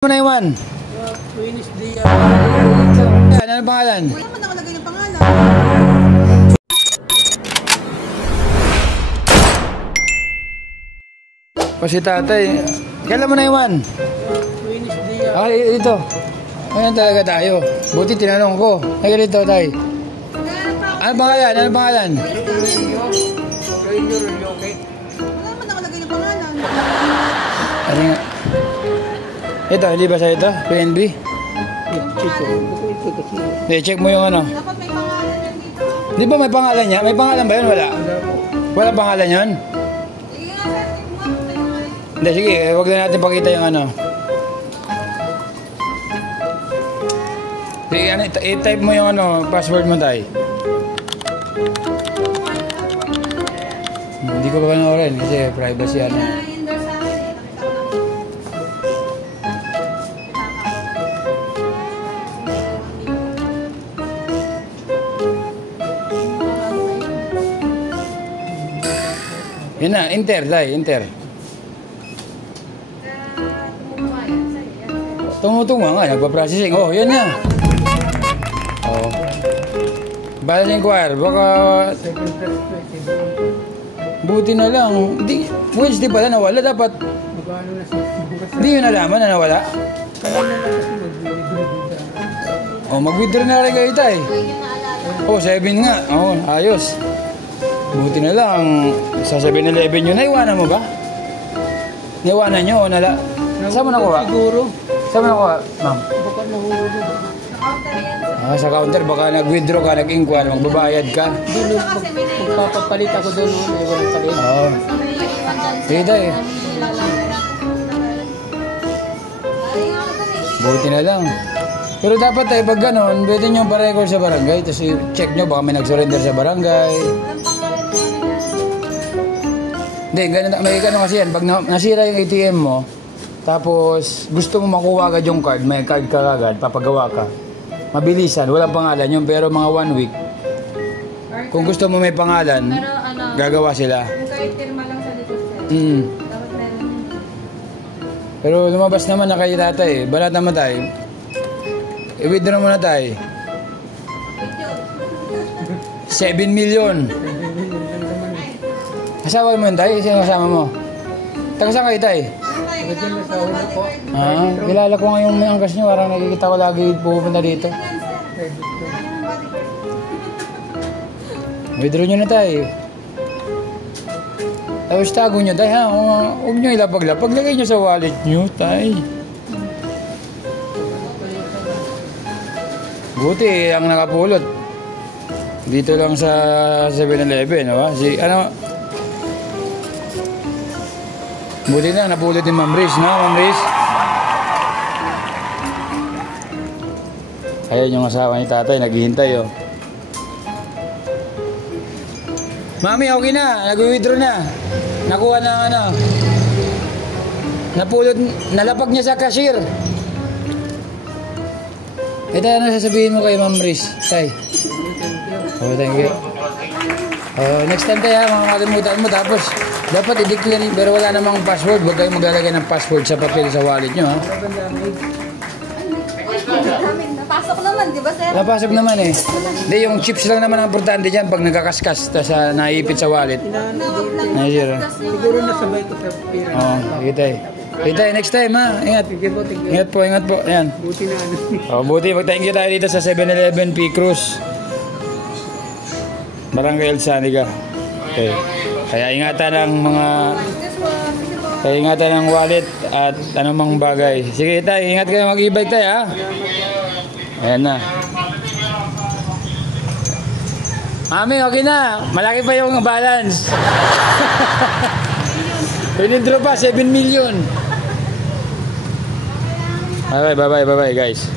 Ano na Iwan? Wednesday. Ano pangalan? Wala man nakalagay ng pangalan. O si tatay. Kailan mo na Iwan? Wednesday. Ay, ito. Ayan talaga tayo. Buti tinanong ko. Ay, ganito tay. Ano pangalan? Ano pangalan? Wala man nakalagay ng pangalan. Ano nga? Ito, hindi ba sa ito? PNB? Check mo yung ano. Dapat may pangalan yan dito. Di ba may pangalan niya? May pangalan ba yun? Wala. Wala pangalan yun? Sige nga, sir. Tignan mo. Hindi, sige. Huwag na natin pakita yung ano. Sige, ano, i-type mo yung ano, password mo tayo. Hindi ko pa panoorin kasi privacy ano. Na-endorse sa akin eh. Nakita ko lang. Yun na, enter tayo, enter. Tumutunga nga, nagpa-processing. Oh, yan na. Oh. Balance inquire, baka... Buti na lang. Di, Wednesday pala nawala, dapat... Hindi yun nalaman na nawala. Oh, mag-withdraw na rin kayo tayo. Oh, 7 nga. Oh, ayos. Buti na lang. Sa 7-Eleven yun, naiwanan mo ba? Naiwanan nyo o nala? Saan mo nakuha? Siguro. Saan mo nakuha, ma'am? Baka nahulog. Sa counter, baka nag-withdraw ka, nag-inquire, magbabayad ka. Doon, magpapapalit ako doon. May walang palit. Oo. Sige tayo. Buti na lang. Pero dapat tayo pag gano'n, pwede nyo pa-record sa barangay, tapos i-check nyo baka may nag-surrender sa barangay. Hindi, ganun, may gano'n kasi yan. Pag nasira yung ATM mo, tapos gusto mo makuha agad yung card, may card ka agad, papagawa ka. Mabilisan, walang pangalan yun, pero mga 1 week. Kung gusto mo may pangalan, Pero ano, gagawa sila. kung kahit pirma lang sa deposit, Mm. dapat meron yun. Pero lumabas naman na kayo tatay. Balat naman tayo. I-withdraw mo na tayo. 7 million. Asawa mo yun tayo? Sino kasama mo? Taga saan kayo tayo? Ah, kilala ko nga yung may angkas nyo. Parang nakikita ko lagi pupunta dito. Withdraw nyo na tayo. Tapos tago nyo tayo ha. Huwag nyo ilapag-lapag. Lagay nyo sa wallet nyo tayo. Buti ang nakapulot. Dito lang sa 7-Eleven. Si, ano? Buti na, napulot yung Ma'am Riz, no? Ma'am Riz? Ayan yung asawa ni tatay, naghihintay, oh. Mami, okay na. Nag-withdraw na. Nakuha na, ano. Napulot, nalapag niya sa cashier. Ito, ano sasabihin mo kay Ma'am Riz? Tay. Oh, thank you. Next time tayo, makakalimutan mo. Tapos, dapat i-declare, pero wala namang password. Huwag kayong maglalagay ng password sa papel sa wallet nyo, ha? Napasok naman, di ba sir? Napasok naman eh. Hindi, yung chips lang naman ang importante dyan pag nagkakaskas, tapos naipit sa wallet. Naisira. Siguro nasabay ko sa pira. Oo, sige tayo. Sige tayo, next time ha. Ingat. Ingat po, ingat po. Ayan. Buti na ano. Oh, buti, mag-thank you tayo dito sa 7-Eleven P. Cruz. Barangay El Saniga. Okay. Kaya ingatan ang mga... Kaya ingatan ang wallet at anumang bagay. Sige tayo, ingat kayo mag-e-bike tayo ha. Ayan na. Mami, okay na. Malaki pa yung balance. Pinindro pa, 7 million. Bye-bye guys.